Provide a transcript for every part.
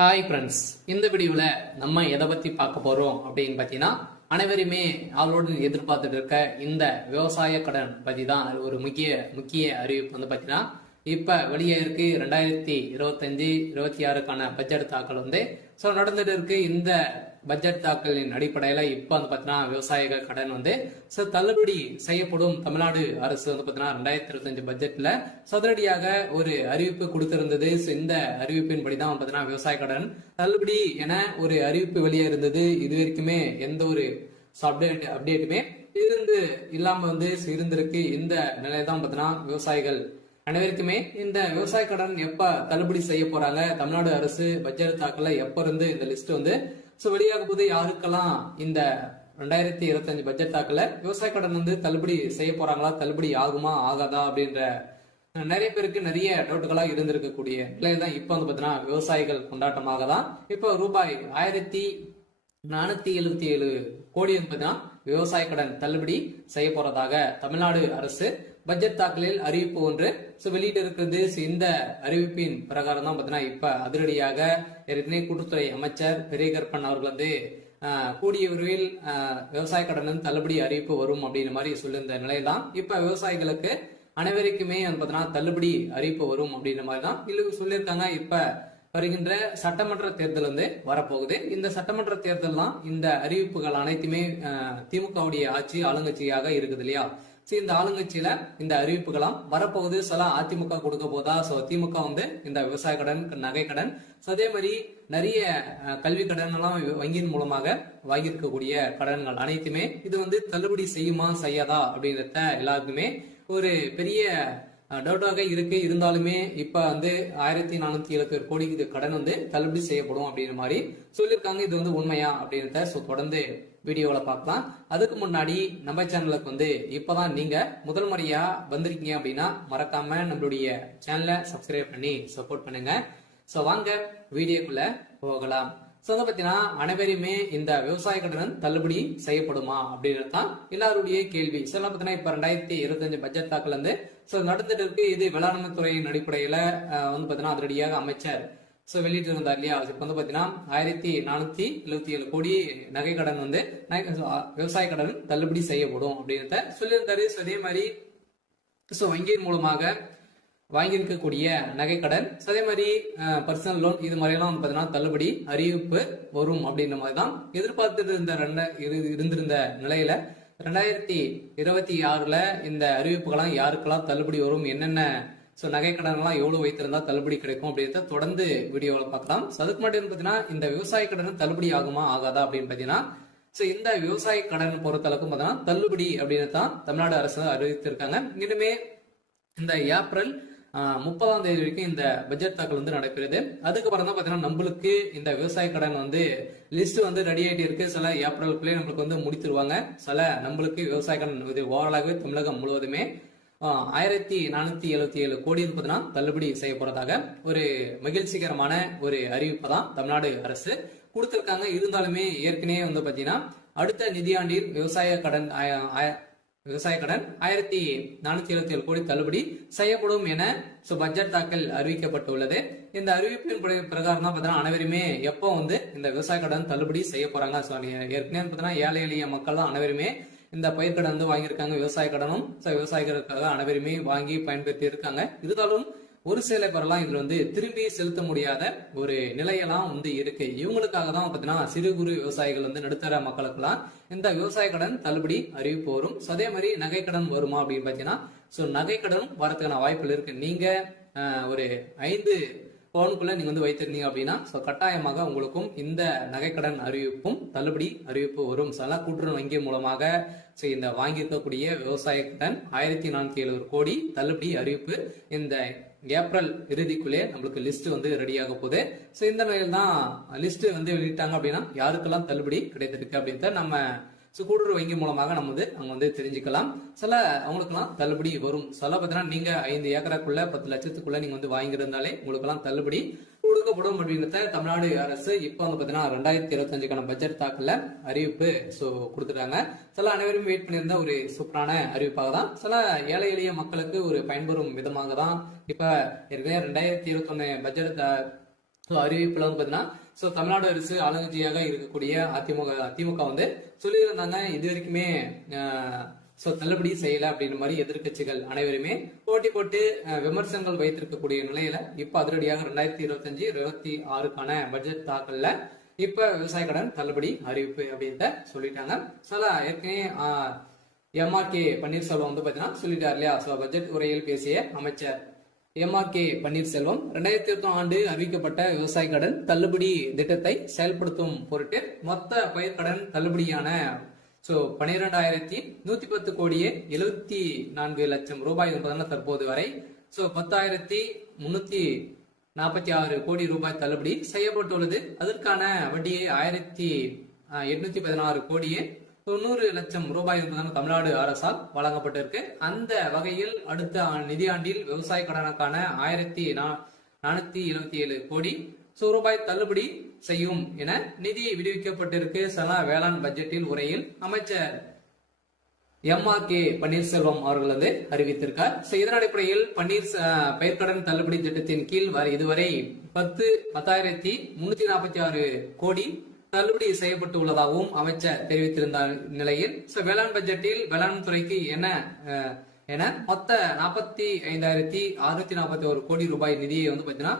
Hi friends, இந்த வீடியோவில் நம்ம எதை பற்றி பார்க்க போகிறோம் அப்படின்னு பார்த்தீங்கன்னா, அனைவருமே அவளோடு எதிர்பார்த்துட்டு இருக்க இந்த விவசாய கடன் பற்றி தான் ஒரு முக்கிய அறிவிப்பு வந்து பார்த்தீங்கன்னா, இப்போ வெளியே இருக்கு 2025-26க்கான பட்ஜெட் தாக்கல் வந்து நடந்துட்டு இருக்கு. இந்த பட்ஜெட் தாக்கலின் அடிப்படையில் இப்போ வந்து பார்த்தீங்கன்னா விவசாயிகள் கடன் வந்து தள்ளுபடி செய்யப்படும். தமிழ்நாடு அரசு வந்து பார்த்தீங்கன்னா 2025 பட்ஜெட்ல சதுரடியாக ஒரு அறிவிப்பு கொடுத்திருந்தது. இந்த அறிவிப்பின்படி தான் பார்த்தீங்கன்னா விவசாய கடன் தள்ளுபடி என ஒரு அறிவிப்பு வெளியே இருந்தது. இது வரைக்குமே எந்த ஒரு அப்டேட்டுமே இல்லாம வந்து இருந்திருக்கு. இந்த நிலையை தான் பார்த்தீங்கன்னா விவசாயிகள் அனைவருக்குமே இந்த விவசாய கடன் எப்ப தள்ளுபடி செய்ய போறாங்க, தமிழ்நாடு அரசு பட்ஜெட் தாக்கல எப்ப இருந்து இந்த லிஸ்ட் வந்து வெளியாக போது, யாருக்கெல்லாம் இந்த 2025 பட்ஜெட் தாக்கல விவசாய கடன் வந்து தள்ளுபடி செய்ய போறாங்களா, தள்ளுபடி ஆகுமா ஆகாதா அப்படின்ற நிறைய பேருக்கு நிறைய டவுட்டுகளா இருந்திருக்கக்கூடிய நிலையில தான் இப்ப வந்து பாத்தீங்கன்னா விவசாயிகள் கொண்டாட்டமாக தான் இப்ப ரூபாய் 1477 கோடி வந்து பாத்தீங்கன்னா விவசாய கடன் தள்ளுபடி செய்ய போறதாக தமிழ்நாடு அரசு பட்ஜெட் தாக்கலில் அறிவிப்பு ஒன்று வெளியிட்டு இருக்கிறது. இந்த அறிவிப்பின் பிரகாரம் தான் பாத்தீங்கன்னா இப்ப அதிரடியாக ஏற்கனவே கூட்டுத்துறை அமைச்சர் பெரியகருப்பன் அவர்கள் வந்து கூடிய விரைவில் விவசாய கடன் தள்ளுபடி அறிவிப்பு வரும் அப்படின்ற மாதிரி சொல்லியிருந்த நிலையில்தான் இப்ப விவசாயிகளுக்கு அனைவருக்குமே வந்து பாத்தீங்கன்னா தள்ளுபடி அறிவிப்பு வரும் அப்படின்ற மாதிரி தான் சொல்லியிருக்காங்க. இப்ப வருகின்ற சட்டமன்ற தேர்தல் வந்து வரப்போகுது. இந்த சட்டமன்ற தேர்தல் தான் இந்த அறிவிப்புகள் அனைத்துமே திமுகவுடைய ஆட்சி ஆளுங்கட்சியாக இருக்குது இல்லையா. இந்த ஆளுங்கட்சியில இந்த அறிவிப்புகளாம் வரப்போகுது. சில அதிமுக கொடுக்க போதா, திமுக வந்து இந்த விவசாய கடன், நகை கடன், அதே மாதிரி நிறைய கல்வி கடன் எல்லாம் வங்கியின் மூலமாக வாங்கியிருக்கக்கூடிய கடன்கள் அனைத்துமே இது வந்து தள்ளுபடி செய்யுமா செய்யாதா அப்படின்றத எல்லாருக்குமே ஒரு பெரிய டவுட்டாக இருக்கு. இருந்தாலுமே இப்ப வந்து 1477 கோடி இது கடன் வந்து தள்ளுபடி செய்யப்படும் அப்படின்ற மாதிரி சொல்லியிருக்காங்க. இது வந்து உண்மையா அப்படின்றத தொடர்ந்து வீடியோல பார்க்கலாம். அதுக்கு முன்னாடி நம்ம சேனலுக்கு வந்து இப்பதான் நீங்க முதல் முறையா வந்திருக்கீங்க அப்படின்னா மறக்காம நம்மளுடைய சேனலை சப்ஸ்கிரைப் பண்ணி சப்போர்ட் பண்ணுங்க. வாங்க வீடியோக்குள்ள போகலாம். பாத்தீங்கன்னா அனைவருமே இந்த விவசாய கடன் தள்ளுபடி செய்யப்படுமா அப்படின்றது தான் எல்லாருடைய கேள்வி. பாத்தீங்கன்னா இப்ப 2025 பட்ஜெட் தாக்கல் வந்து நடந்துட்டு இருக்கு. இது வேளாண்மை துறையின் அடிப்படையில வந்து பாத்தீங்கன்னா அதிரடியாக அமைச்சர் வெளியிட்டு இருந்தார் இல்லையா. இப்ப வந்து பாத்தீங்கன்னா 1477 கோடி நகை கடன் வந்து விவசாய கடன் தள்ளுபடி செய்யப்படும் அப்படின்றத சொல்லியிருந்தாரு. அதே மாதிரி வங்கியின் மூலமாக வாங்கியிருக்கக்கூடிய நகை கடன், அதே மாதிரி பர்சனல் லோன், இது மாதிரிலாம் வந்து பாத்தீங்கன்னா தள்ளுபடி அறிவிப்பு வரும் அப்படின்ற மாதிரி தான் எதிர்பார்த்துட்டு இருந்திருந்த நிலையில 2026ல இந்த அறிவிப்புகளாம் யாருக்கெல்லாம் தள்ளுபடி வரும், என்னென்ன நகை கடன் எல்லாம் எவ்வளவு வைத்திருந்தா தள்ளுபடி கிடைக்கும் அப்படின்றத தொடர்ந்து வீடியோவில் பார்க்கலாம். அதுக்கு முன்னாடி பாத்தீங்கன்னா இந்த விவசாய கடன் தள்ளுபடி ஆகுமா ஆகாதா அப்படின்னு பாத்தீங்கன்னா இந்த விவசாய கடன் பொறுத்தளவுக்கு பாத்தீங்கன்னா தள்ளுபடி அப்படின்னு தான் தமிழ்நாடு அரசு அறிவித்திருக்காங்க. இனிமே இந்த ஏப்ரல் 30ஆம் தேதி வரைக்கும் இந்த பட்ஜெட் தாக்கல் வந்து நடைபெறுது. அதுக்கப்புறம் தான் பாத்தீங்கன்னா நம்மளுக்கு இந்த விவசாய கடன் வந்து லிஸ்ட் வந்து ரெடி ஆயிட்டு இருக்கு. சில ஏப்ரலுக்குள்ளே நம்மளுக்கு வந்து முடித்துருவாங்க. சில நம்மளுக்கு விவசாய கடன் இது ஓவராலாகவே தமிழகம் முழுவதுமே 1477 கோடி பாத்தீங்கன்னா தள்ளுபடி செய்ய போறதாக ஒரு மகிழ்ச்சிகரமான ஒரு அறிவிப்பு தான் தமிழ்நாடு அரசு கொடுத்திருக்காங்க. இருந்தாலுமே ஏற்கனவே வந்து பாத்தீங்கன்னா அடுத்த நிதியாண்டில் விவசாய கடன் 1477 கோடி தள்ளுபடி செய்யப்படும் என பட்ஜெட் தாக்கல் அறிவிக்கப்பட்டுள்ளது. இந்த அறிவிப்பின் பிரகாரம் தான் பாத்தீங்கன்னா அனைவருமே எப்போ வந்து இந்த விவசாய கடன் தள்ளுபடி செய்ய போறாங்க. ஏற்கனவே பாத்தீங்கன்னா ஏழை எளிய மக்கள் தான் அனைவருமே இந்த பயிர்கடன் வந்து வாங்கியிருக்காங்க. விவசாய கடனும் விவசாயிகளுக்காக அனைவருமே வாங்கி பயன்படுத்தி இருக்காங்க. இருந்தாலும் ஒரு சில பேரெல்லாம் இதுல வந்து திரும்பி செலுத்த முடியாத ஒரு நிலையெல்லாம் வந்து இருக்கு. இவங்களுக்காக தான் பாத்தீங்கன்னா சிறு குறு விவசாயிகள் வந்து நடுத்தர மக்களுக்கெல்லாம் இந்த விவசாய கடன் தள்ளுபடி அறிவிப்பு வரும். அதே மாதிரி நகை கடன் வருமா அப்படின்னு பாத்தீங்கன்னா நகை கடன் வரதுக்கான வாய்ப்புகள் இருக்கு. நீங்க ஒரு 5 பவுனுக்குள்ள நீங்க வந்து வைத்திருந்தீங்க அப்படின்னா கட்டாயமாக உங்களுக்கும் இந்த நகைக்கடன் அறிவிப்பும் தள்ளுபடி அறிவிப்பு வரும். கூட்டுறவு வங்கி மூலமாக இந்த வாங்கியிருக்கக்கூடிய விவசாய கடன் 1477 கோடி தள்ளுபடி அறிவிப்பு இந்த ஏப்ரல் இறுதிக்குள்ளே நம்மளுக்கு லிஸ்ட் வந்து ரெடியாக போகுது. இந்த நிலையில் தான் லிஸ்ட் வந்து வெளியிட்டாங்க அப்படின்னா யாருக்கெல்லாம் தள்ளுபடி கிடைத்திருக்கு அப்படின்றத நம்ம கூட்டுறவு வங்கி மூலமாக நம்ம வந்து அங்க வந்து தெரிஞ்சுக்கலாம். சில அவங்களுக்குலாம் தள்ளுபடி வரும். சில பார்த்தீங்கன்னா நீங்க 5 ஏக்கராக்குள்ள 10 லட்சத்துக்குள்ள நீங்க வந்து வாங்கியிருந்தாலே உங்களுக்கெல்லாம் தள்ளுபடி கொடுக்கப்படும் அப்படின்றத தமிழ்நாடு அரசு இப்ப வந்து பாத்தீங்கன்னா 2025க்கான பட்ஜெட் தாக்கல அறிவிப்பு கொடுத்துட்டாங்க. சில அனைவரும் வெயிட் பண்ணியிருந்த ஒரு சூப்பரான அறிவிப்பாக தான், சில ஏழை எளிய மக்களுக்கு ஒரு பயன்பெறும் விதமாக தான் இப்ப ஏற்கனவே 2021 பட்ஜெட் அறிவிப்புல வந்து பாத்தீங்கன்னா தமிழ்நாடு அரசு ஆளுங்கட்சியாக இருக்கக்கூடிய திமுக வந்து சொல்லியிருந்தாங்க இது வரைக்குமே தள்ளுபடி செய்யல அப்படின்ற மாதிரி எதிர்கட்சிகள் அனைவருமே போட்டி போட்டு விமர்சனங்கள் வைத்திருக்கக்கூடிய நிலையில இப்ப அதிரடியாக 2025-26க்கான பட்ஜெட் தாக்கல்ல இப்ப விவசாய கடன் தள்ளுபடி அறிவிப்பு அப்படின்ட்டு சொல்லிட்டாங்க. ஏற்கனவே எம்ஆர்கே பன்னீர்செல்வம் வந்து பாத்தீங்கன்னா சொல்லிட்டார் இல்லையா. பட்ஜெட் உரையில் பேசிய அமைச்சர் எம்ஆர்கே பன்னீர்செல்வம் 2020 ஆண்டு அறிவிக்கப்பட்ட விவசாய கடன் தள்ளுபடி திட்டத்தை செயல்படுத்தும் பொருட்டு மொத்த பயிர்கடன் தள்ளுபடியான 12,110 கோடியே 74 லட்சம் ரூபாய் என்பதெல்லாம் தற்போது வரை 10,346 கோடி ரூபாய் தள்ளுபடி செய்யப்பட்டுள்ளது. அதற்கான வட்டியை 1,816 கோடியே 90 லட்சம் ரூபாய் என்பதான தமிழ்நாடு அரசால் வழங்கப்பட்டிருக்கு. அந்த வகையில் அடுத்த நிதியாண்டில் விவசாய கடனுக்கான 1,477 கோடி ரூபாய் தள்ளுபடி செய்யும் என நிதி விடுவிக்கப்பட்டிருக்கு. வேளாண் பட்ஜெட்டில் உரையில் அமைச்சர் எம்ஆர்கே பன்னீர்செல்வம் அவர்கள் வந்து அறிவித்திருக்கார். இதன் அடிப்படையில் பயிர்க்கடன் தள்ளுபடி திட்டத்தின் கீழ் இதுவரை 10,346 கோடி தள்ளுபடி செய்யப்பட்டு உள்ளதாகவும் அமைச்சர் தெரிவித்திருந்த நிலையில் வேளாண் பட்ஜெட்டில் வேளாண் துறைக்கு என மொத்த 45,641 கோடி ரூபாய் நிதியை வந்து பாத்தீங்கன்னா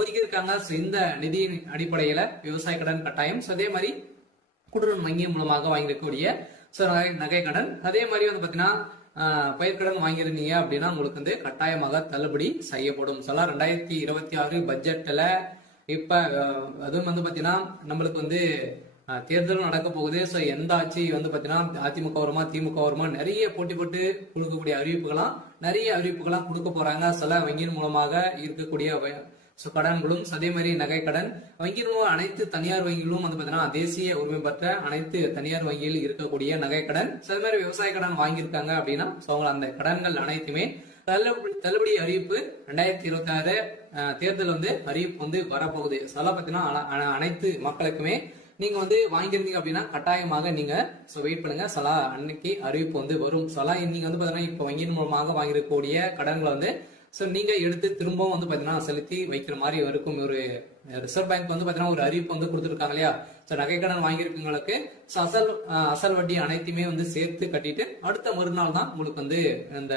ஒதுக்கி இருக்காங்க. இந்த நிதியின் அடிப்படையில விவசாய கடன் கட்டாயம் அதே மாதிரி கூட்டுறவு வங்கி மூலமாக வாங்கியிருக்கக்கூடிய நகை கடன் அதே மாதிரி வந்து பாத்தீங்கன்னா பயிர்க்கடன் வாங்கியிருந்தீங்க அப்படின்னா உங்களுக்கு வந்து கட்டாயமாக தள்ளுபடி செய்யப்படும். 2026 பட்ஜெட்ல இப்ப அதுவும் வந்து பாத்தீங்கன்னா நம்மளுக்கு வந்து தேர்தலும் நடக்க போகுது. எந்த ஆட்சி வந்து பாத்தீங்கன்னா அதிமுக வருமா திமுக வருமா நிறைய போட்டி போட்டு கொடுக்கக்கூடிய நிறைய அறிவிப்புகளாம் கொடுக்க போறாங்க. வங்கியின் மூலமாக இருக்கக்கூடிய கடன்களும் அதே மாதிரி நகை கடன் வங்கியின் மூலம் அனைத்து தனியார் வங்கிகளும் வந்து பாத்தீங்கன்னா தேசிய உரிமை பெற்ற அனைத்து தனியார் வங்கியில் இருக்கக்கூடிய நகை கடன் அதே மாதிரி விவசாய கடன் வாங்கியிருக்காங்க அப்படின்னா அந்த கடன்கள் அனைத்துமே தள்ளுபடி அறிவிப்பு 2026 தேர்தல் வந்து அறிவிப்பு வந்து வரப்போகுது. பாத்தீங்கன்னா அனைத்து மக்களுக்குமே நீங்க வந்து வாங்கியிருந்தீங்க அப்படின்னா கட்டாயமாக நீங்க வெயிட் பண்ணுங்க. அன்னைக்கு அறிவிப்பு வந்து வரும். நீங்க வந்து பாத்தீங்கன்னா இப்ப வங்கியின் மூலமாக வாங்கிருக்கக்கூடிய கடன்களை வந்து நீங்க எடுத்து திரும்பவும் வந்து பாத்தீங்கன்னா செலுத்தி வைக்கிற மாதிரி இருக்கும். ஒரு ரிசர்வ் பேங்க் வந்து பாத்தீங்கன்னா ஒரு அறிவிப்பு வந்து கொடுத்துருக்காங்க இல்லையா. நகை கடன் வாங்கியிருக்கவங்களுக்கு அசல் வட்டி அனைத்துமே வந்து சேர்த்து கட்டிட்டு அடுத்த மறுநாள் தான் உங்களுக்கு வந்து இந்த